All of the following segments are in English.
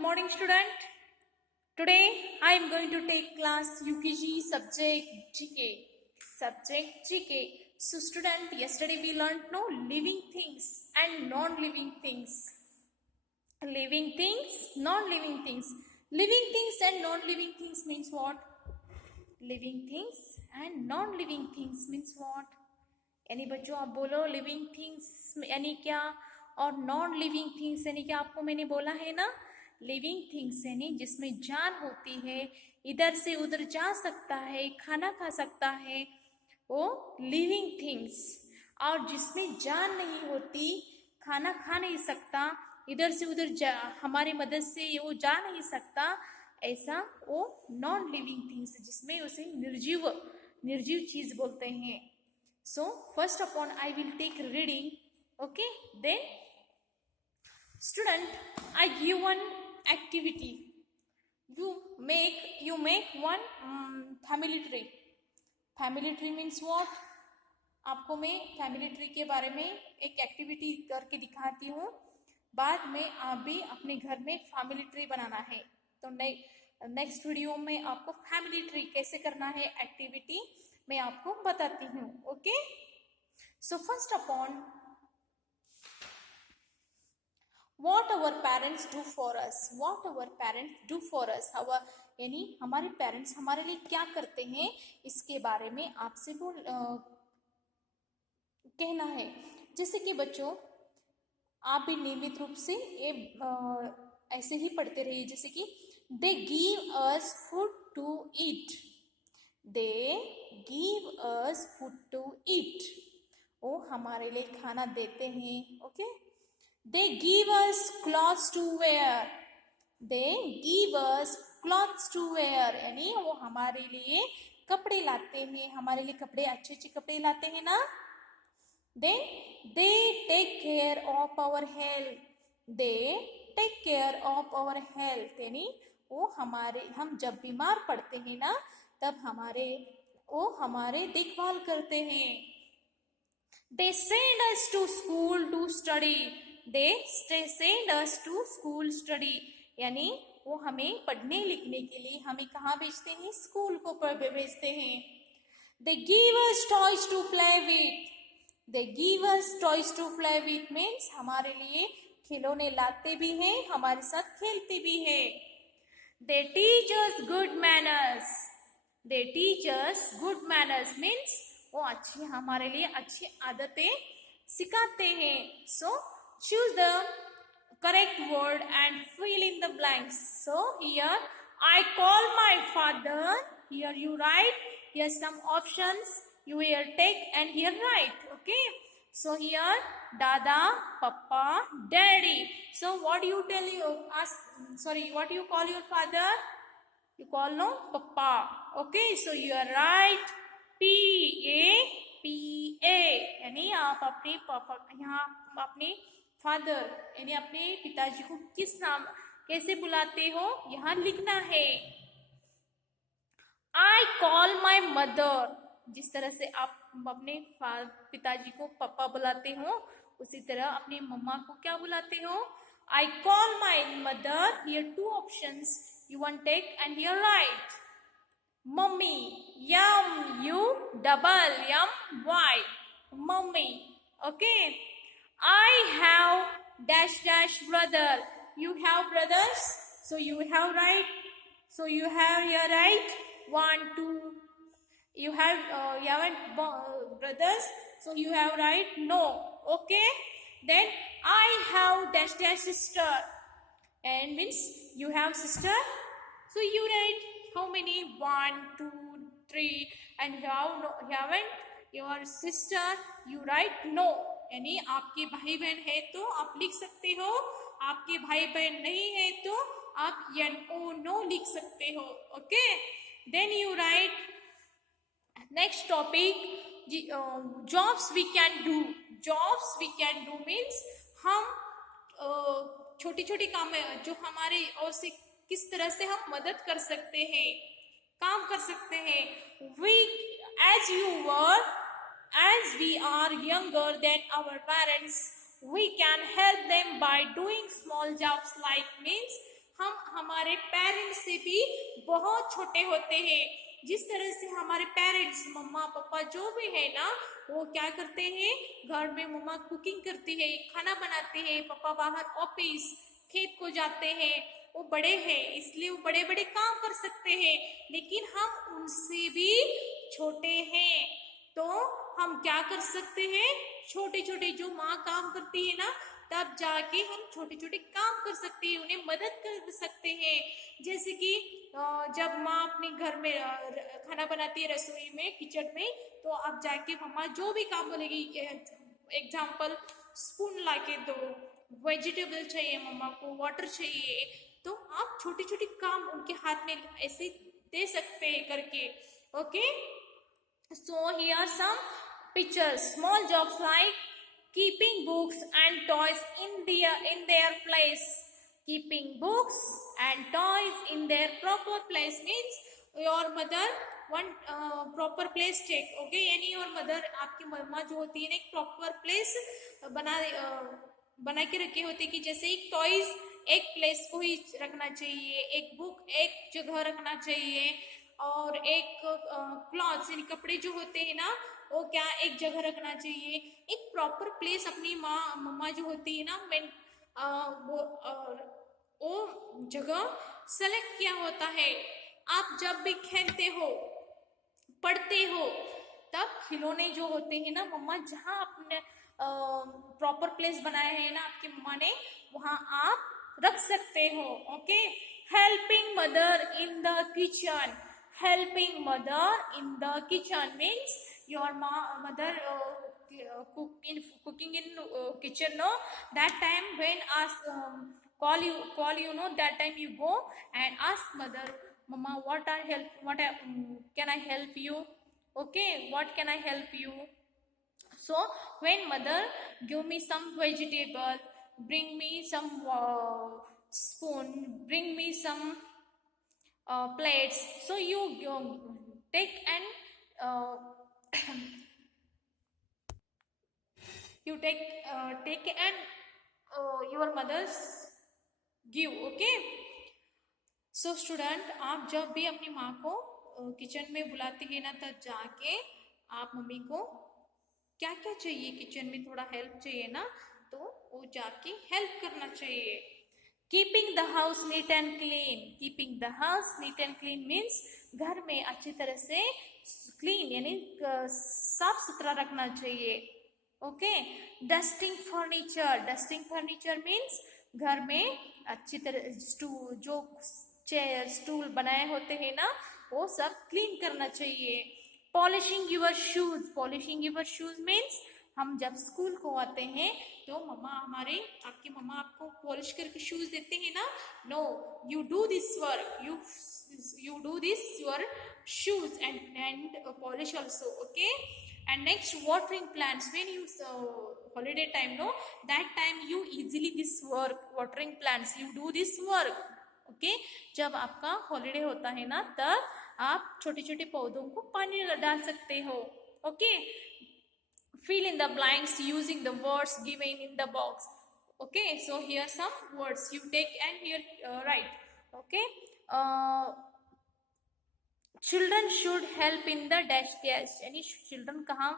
morning, student. Today I am going to take class UKG subject GK. So, student, yesterday we learned no living things and non-living things. Living things, non-living things. Living things and non-living things means what? Living things and non-living things means what? यानी बच्चों आप बोलो living things यानी क्या और non living things यानी क्या? आपको मैंने बोला है ना, लिविंग थिंग्स यानी जिसमें जान होती है, इधर से उधर जा सकता है, खाना खा सकता है, वो लिविंग थिंग्स। और जिसमें जान नहीं होती, खाना खा नहीं सकता, इधर से उधर हमारी मदद से वो जा नहीं सकता, ऐसा वो नॉन लिविंग थिंग्स जिसमें उसे निर्जीव चीज बोलते हैं। So first upon I will take reading. Okay, then student, I give one activity. You make one family tree. Family tree means what? आपको मैं फैमिली ट्री के बारे में एक एक्टिविटी करके दिखाती हूँ। बाद में आप भी अपने घर में फैमिली ट्री बनाना है। तो नेक्स्ट वीडियो में आपको फैमिली ट्री कैसे करना है एक्टिविटी मैं आपको बताती हूँ। Okay, so first upon what our parents do for us. What our parents do for us, यानी हमारे पेरेंट्स हमारे लिए क्या करते हैं, इसके बारे में आपसे कहना है। जैसे कि बच्चों आप भी नियमित रूप से ये ऐसे ही पढ़ते रहिए, जैसे कि they give us food to eat. They give us food to eat. वो हमारे लिए खाना देते हैं। Okay, They give us clothes to wear. They give us clothes to wear. यानी वो हमारे लिए कपड़े लाते हैं, हमारे लिए कपड़े अच्छे कपड़े लाते हैं ना। Then they take care of our health. They take care of our health. यानी वो हम जब बीमार पड़ते हैं ना, तब वो हमारे देखभाल करते हैं। They send us to school to study. They send us to school study. यानी वो हमें पढ़ने लिखने के लिए हमें कहाँ भेजते हैं? स्कूल को भेजते हैं। They give us toys to play with. They give us toys to play with means हमारे लिए खिलौने लाते भी हैं, हमारे साथ खेलते भी हैं। They teach us good manners. They teach us good manners means वो हमारे लिए अच्छी आदतें सिखाते हैं। So choose the correct word and fill in the blanks. So here I call my father. Here you write. Here some options you here take and here write. Okay. So here Dada, Papa, Daddy. So what you what you call your father? You call no Papa. Okay, so you are right. P-A-P-A. यानी आप अपने पापा यहाँ अपने father यानी अपने पिताजी को किस नाम कैसे बुलाते हो यहाँ लिखना है। I call my mother. जिस तरह से आप अपने पिताजी को पापा बुलाते हो, उसी तरह अपनी मम्मा को क्या बुलाते हो? I call my mother. Here two options. You want take and here write. Mummy, M-U-double-M-Y. Mummy. Okay. I have dash brother. You have brothers, so you have right. So you have here right 1, 2. You haven't brothers, so you have right no. Okay. Then I have dash sister. And means you have sister, so you write how many 1, 2, 3 and you haven't your sister, you write no. यानी आपके भाई बहन है तो आप लिख सकते हो, आपके भाई बहन नहीं है तो आप no लिख सकते हो। Okay, then you write next topic, jobs we can do. Jobs we can do means हम छोटी छोटी काम जो हमारे और से किस तरह से हम मदद कर सकते हैं, काम कर सकते हैं। As we are younger than our parents, we can help them by doing small jobs like means हम हमारे पेरेंट्स से भी बहुत छोटे होते हैं। जिस तरह से हमारे पेरेंट्स मम्मा पापा जो भी है ना, वो क्या करते हैं, घर में मम्मा कुकिंग करती है, खाना बनाते हैं, पापा बाहर ऑफिस खेत को जाते हैं, वो बड़े हैं इसलिए वो बड़े बड़े काम कर सकते हैं, लेकिन हम उनसे भी छोटे हैं। तो हम क्या कर सकते हैं, छोटे छोटे जो माँ काम करती है ना, तब जाके हम छोटे छोटे काम कर सकते हैं, उन्हें मदद कर सकते हैं। जैसे कि जब माँ अपने घर में खाना बनाती है रसोई में किचन में, तो अब जाके मम्मा जो भी काम बोलेगी, एग्जाम्पल स्पून लाके दो, वेजिटेबल चाहिए मम्मा को, वाटर चाहिए, तो आप छोटे छोटे काम उनके हाथ में ऐसे दे सकते हैं करके। Okay, so here are some pictures. Small jobs like keeping books and toys in their place. Keeping books and toys in their proper place means your mother one proper place take. Okay, यानी your mother आपकी मम्मा जो होती है ना, एक proper place बना के रखे होते कि जैसे एक टॉयज एक प्लेस को ही रखना चाहिए, एक बुक एक जगह रखना चाहिए, और एक क्लॉथ्स यानी कपड़े जो होते हैं ना, वो क्या एक जगह रखना चाहिए। एक प्रॉपर प्लेस अपनी मम्मा जो होती है ना, वो जगह सेलेक्ट किया होता है। आप जब भी खेलते हो, पढ़ते हो, तब खिलौने जो होते हैं ना, मम्मा जहाँ अपने प्रॉपर प्लेस बनाए हैं ना आपकी मम्मा ने, वहाँ आप रख सकते हो। Okay, helping mother in the kitchen. Helping mother in the kitchen means your mother cooking in kitchen, no, that time when call you know, that time you go and ask mother, mama what can I help you, okay, what can I help you. So when mother give me some vegetable, bring me some spoon, bring me some plates, so you take and you take and your mother's give. Okay, so student, आप जब भी अपनी माँ को kitchen में बुलाते हैं ना, तब जाके आप मम्मी को क्या क्या चाहिए, किचन में थोड़ा हेल्प चाहिए ना, तो वो जाके हेल्प करना चाहिए। Keeping the house neat and clean. Keeping the house neat and clean means घर में अच्छी तरह से क्लीन यानी साफ सुथरा रखना चाहिए। Okay, dusting furniture. Dusting furniture means घर में अच्छी तरह जो चेयर स्टूल बनाए होते हैं ना, वो सब क्लीन करना चाहिए। Polishing your shoes. Polishing your shoes means हम जब स्कूल को आते हैं तो मम्मा आपकी मम्मा आपको पॉलिश करके शूज देते हैं ना, no, you do this work, you do this your shoes and polish also. Okay, and next, watering plants. When you holiday time, no, that time you easily this work, watering plants, you do this work. Okay, जब आपका holiday होता है ना, तब आप छोटे छोटे पौधों को पानी डाल सकते हो। Okay, fill in the blanks using the words given in the box. Okay, so here some words you take and here write. Okay, children should help in the dash dash, यानी children कहाँ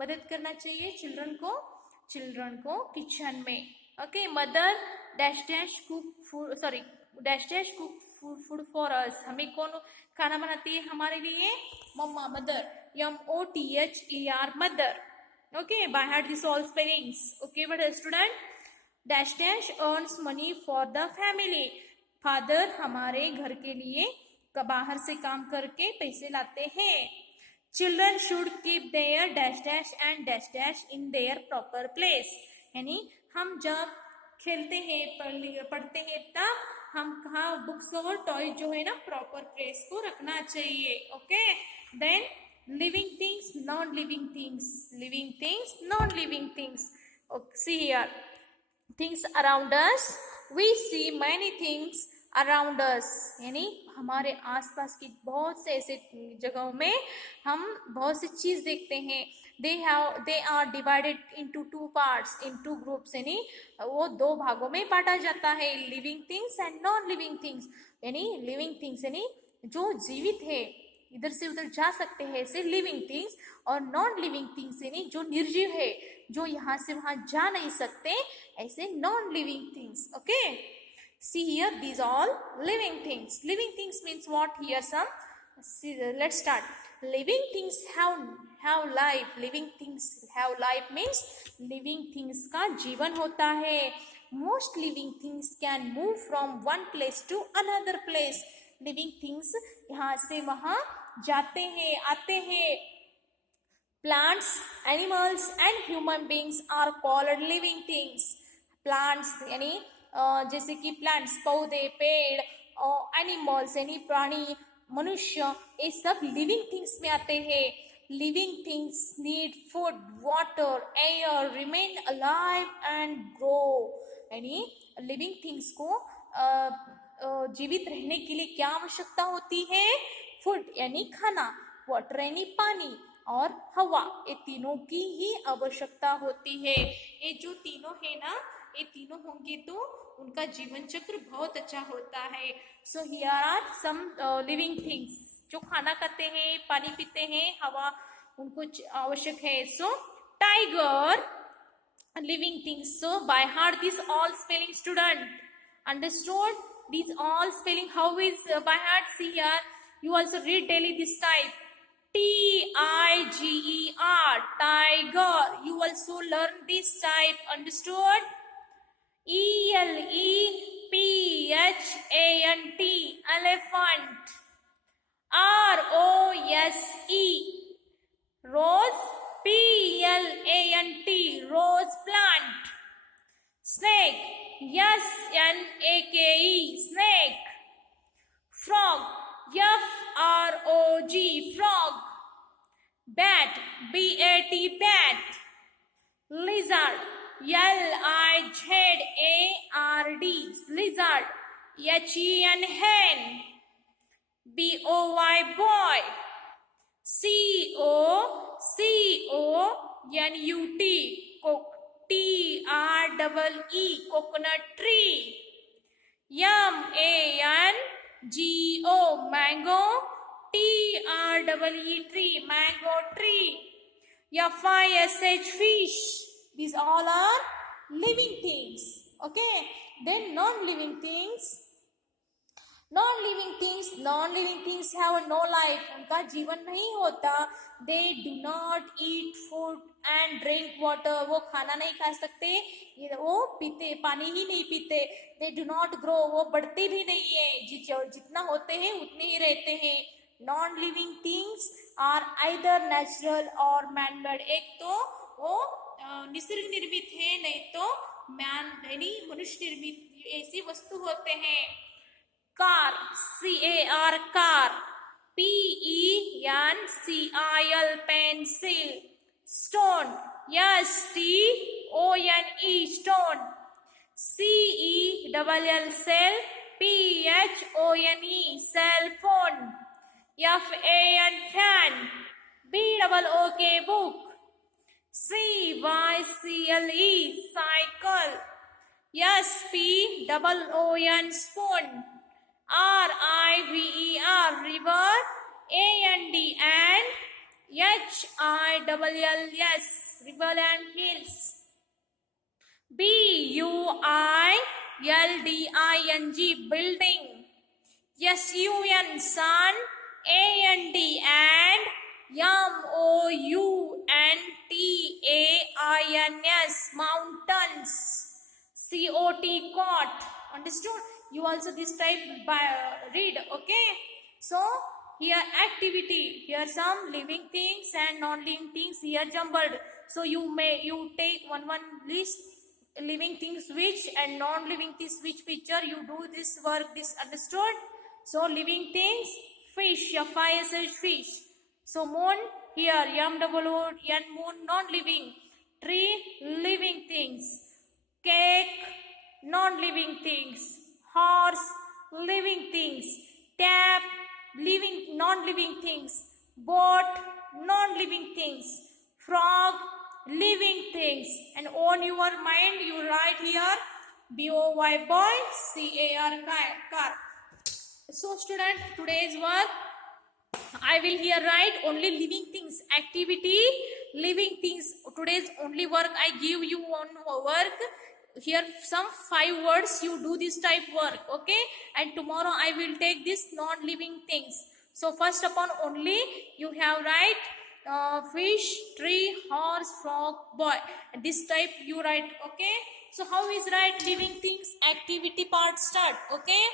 मदद करना चाहिए, children को kitchen में। Okay, mother dash dash cook food, sorry dash dash cook food for us. हमें कौन खाना बनाती है हमारे लिए, मम्मा, mother, MOTHER, mother. Okay, by heart this all spellings. Okay, but student, dash dash earns money for the family. Father हमारे घर के लिए बाहर से काम करके पैसे लाते हैं। Children should keep their dash dash and dash dash in their proper place. यानी हम जब खेलते हैं, पढ़ते हैं, तब हम कहाँ बुक्स और टॉय जो है ना, प्रॉपर प्लेस को रखना चाहिए। Okay, then living things, non-living things. Living things, non-living things. Okay, see here, things around us. We see many things around us. यानी हमारे आसपास की बहुत से ऐसे जगहों में हम बहुत सी चीज देखते हैं। they are divided into two parts, in two groups, यानी वो दो भागों में बांटा जाता है, living things and non living things. यानी लिविंग थिंग्स यानी जो जीवित है, इधर से उधर जा सकते हैं, ऐसे लिविंग थिंग्स, और नॉन लिविंग थिंग्स यानी जो निर्जीव है, जो यहाँ से वहां जा नहीं सकते, ऐसे non living things. Okay, see here, these all living things. Living things means what? Here some, see, let's start. Living things have life. Living things have life means living things का जीवन होता है। Most living things can move from one place to another place. Living things यहाँ से वहां जाते हैं, आते हैं। Plants, animals and human beings are called living things. Plants यानी जैसे कि प्लांट्स, पौधे, पेड़, और एनिमल्स यानी प्राणी, मनुष्य, ये सब लिविंग थिंग्स में आते हैं। Living things need food, water, air, remain alive and grow. यानी लिविंग थिंग्स को जीवित रहने के लिए क्या आवश्यकता होती है? फूड यानी खाना, वाटर यानी पानी, और हवा, ये तीनों की ही आवश्यकता होती है। ये जो तीनों है ना, ये तीनों होंगे तो उनका जीवन चक्र बहुत अच्छा होता है। So here are some living things, जो खाना खाते हैं, पानी पीते हैं, हवा उनको आवश्यक है। So tiger, living things. So by heart this all spelling student, understood this all spelling? How is by heart? See here, you also read daily this type, Tiger, tiger. You also learn this type, understood? Elephant, elephant. Rose, rose. Plant, rose plant. Snake, snake, snake. Frog, frog, frog. Bat, bat, bat. Lizard, lizard, lizard. Hen, hen. Boy, boy. Coconut, coconut tree. Mango, mango. Tree, mango tree. Fish. These all are living things. Okay, then non-living things have no life. उनका जीवन नहीं होता. They do not eat food and drink water. वो खाना नहीं खा सकते, वो पीते पानी ही नहीं पीते. They do not grow. वो बढ़ते भी नहीं है, जितना होते हैं उतने ही रहते हैं. Non-living things are either natural or man-made. एक तो वो निसर्ग निर्मित है, नहीं तो यानी मनुष्य निर्मित ऐसी वस्तु होते हैं. Car, car, car. pencil, pencil. Stone, stone, stone. cell, cell phone. fan. book. cycle. cycle. spoon. river. and river and hills. building. sun. and mountains. cot. Understood? You also this type read. Okay, so here activity, here some living things and non-living things here jumbled. So you take one list, living things which and non-living things which picture, you do this work, this, understood? So living things, fish, fish. So moon, here moon, non-living. Tree, living things. Cake, non-living things. Horse, living things. Tap, living, non-living things. Boat, non-living things. frog, living things. And on your mind you write here boy boy, car car. So student, today's work I will here write only living things activity, living things. Today's only work I give you on work. Here some 5 words, you do this type work, okay? And tomorrow I will take this non-living things. So first upon only you have write fish, tree, horse, frog, boy. This type you write, okay? So how is write living things activity part start, okay?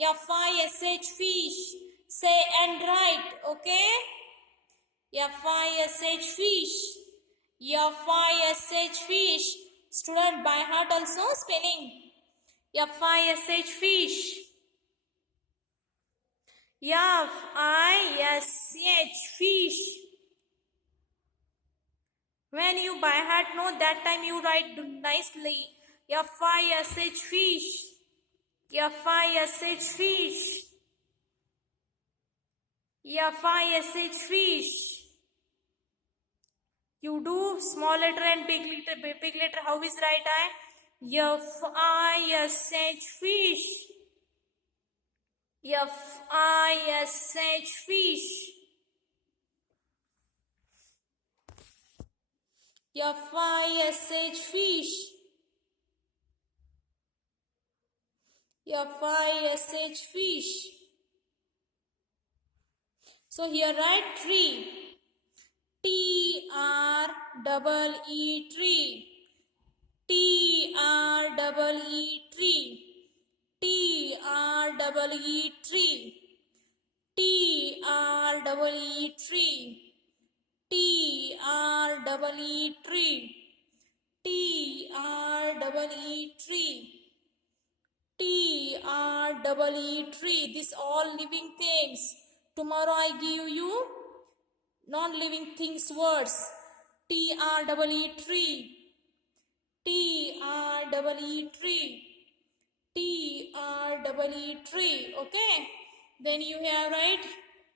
F-I-S-H fish. Say and write, okay? F-I-S-H fish. F-I-S-H fish. Student by heart also spelling. F-I-S-H fish. F-I-S-H fish. When you by heart know, that time you write nicely. F-I-S-H fish. F-I-S-H fish. F-I-S-H fish. You do small letter and big letter. How is right eye? F-I-S-H fish. F-I-S-H fish. F-I-S-H fish. F-I-S-H fish. So here write tree. T-R-E-E tree. T-R-E-E tree. T-R-E-E tree. T-R-E-E tree. T-R-E-E tree. T-R-E-E tree. T-R-E-E tree. These all living things. Tomorrow I give you non-living things words. T-R-E-E tree. T-R-E-E tree. T-R-E-E tree. Okay. Then you have write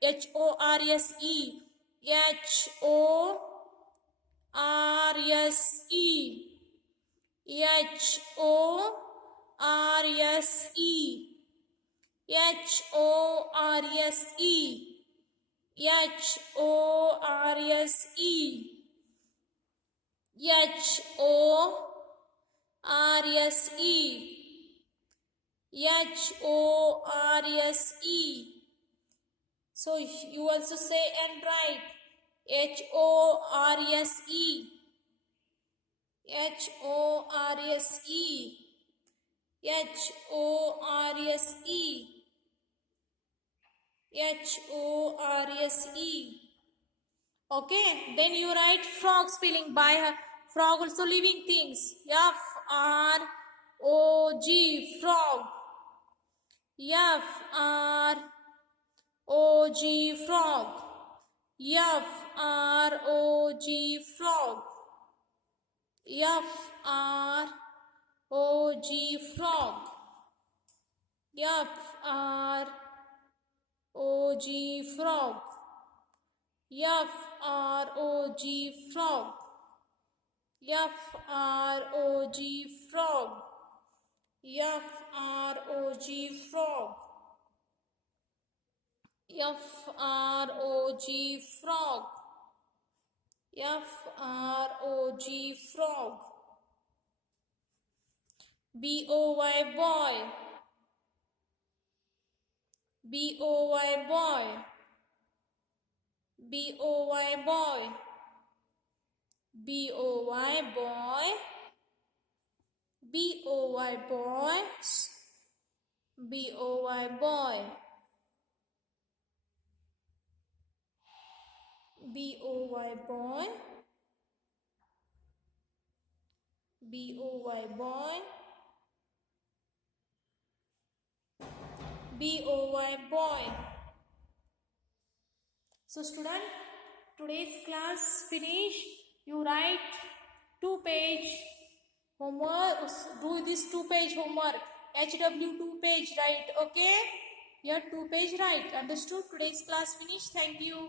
H-O-R-S-E. H-O-R-S-E. H-O-R-S-E. H-O-R-S-E. H-O-R-S-E. H-O-R-S-E. H-O-R-S-E. So you also say and write H-O-R-S-E. H-O-R-S-E. H-O-R-S-E. H-O-R-S-E. Okay, then you write frog spelling by her. Frog also living things. F-R-O-G frog. F-R-O-G frog. F-R-O-G frog. F-R-O-G frog. F-R-O-G frog. F-R-O-G frog. F-R-O-G frog. F-R-O-G frog. F-R-O-G frog. F-R-O-G frog. B-O-Y boy. B-O-Y boy. B-O-Y boy. B-O-Y boy. B-O-Y boys. B-O-Y boy. B-O-Y boy. B-O-Y boy. B-O-Y boy. So student, today's class finished. You write 2-page homework. Do this 2-page homework. HW 2-page write. Okay? Here 2-page write. Understood? Today's class finished. Thank you.